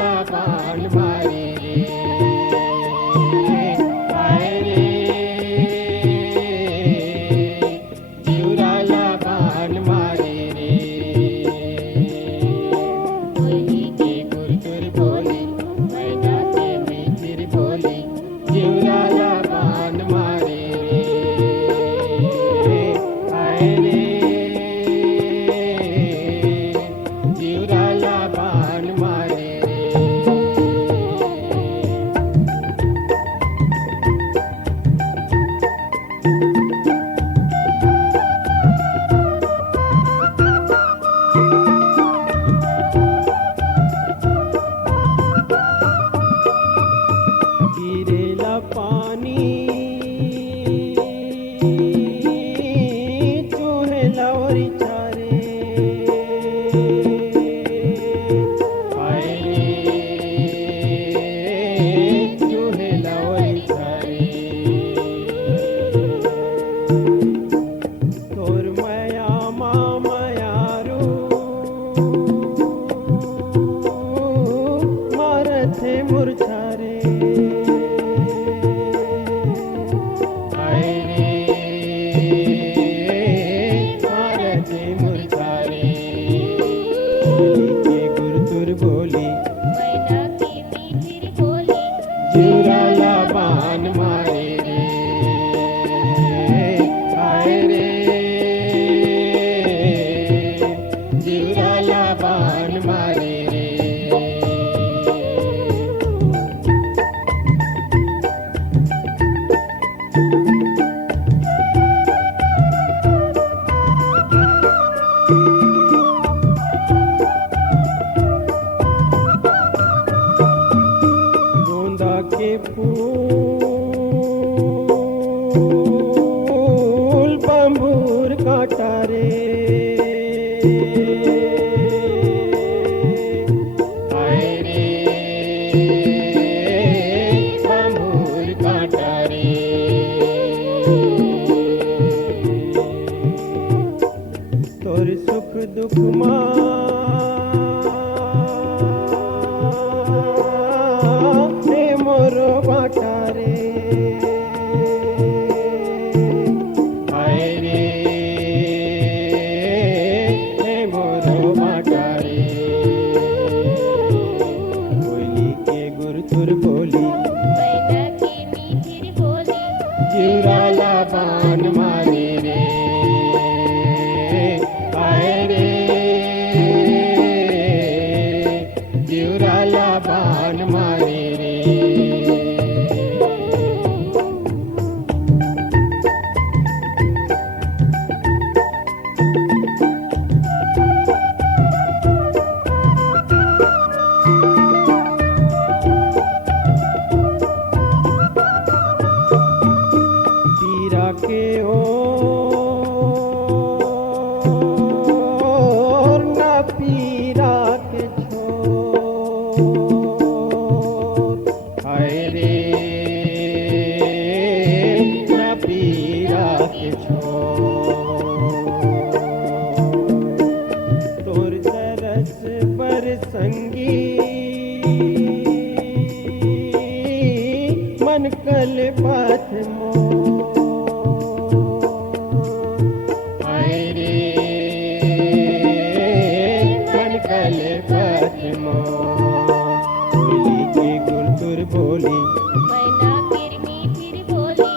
जीवराला बाण मारे रे, हाय रे जीवराला बाण मारे रे। कोयली की गुरगुर बोली, मैना की मीठी बोली, जीवराला बाण मारे रे, हाय रे जीवराला बाण मारे रे। गिरेला पानी चोहेला ओरी चारे, हाय रे चोहेला ओरी चारे। तोर माया मायारू मारथे मुरझारे, हाय रे मारथे मुरझारे। कोयली के गुरगुर बोली, मैना की मीठी बोली, जीवराला बाण मारे रे, हाय रे जीवराला बाण मारे रे। गोंदा के फूल बंबूर काटा रे, हाय रे बंबूर काटा रे। तोर सुख दुख माँ हे मोरो बाटा रे, हाय रे हे मोरो बाटा रे। कोयली के गुरगुर बोली, मैना की मीठी बोली, जीवराला बाण मारे रे, हाय रे जीवराला बाण मारे रे। पीरा के ओर ना पीरा के छोर, हाय रे ना पीरा के छोर। तोर तरस पर संगी मन कल पथ मोर, हाय रे मन कल पथ मोर। कोयली के गुरगुर बोली, मैना की मीठी बोली,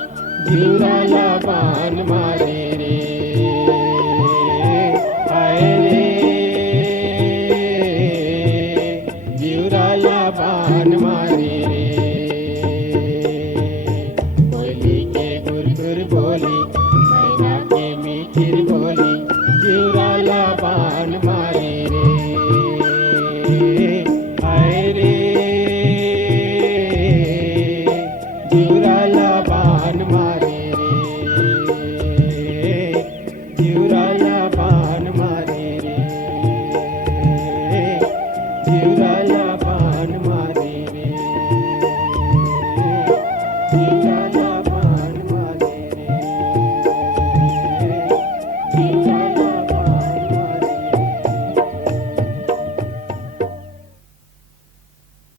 जीवराला बाण मारे रे, हाय रे जीवराला बाण मारे रे।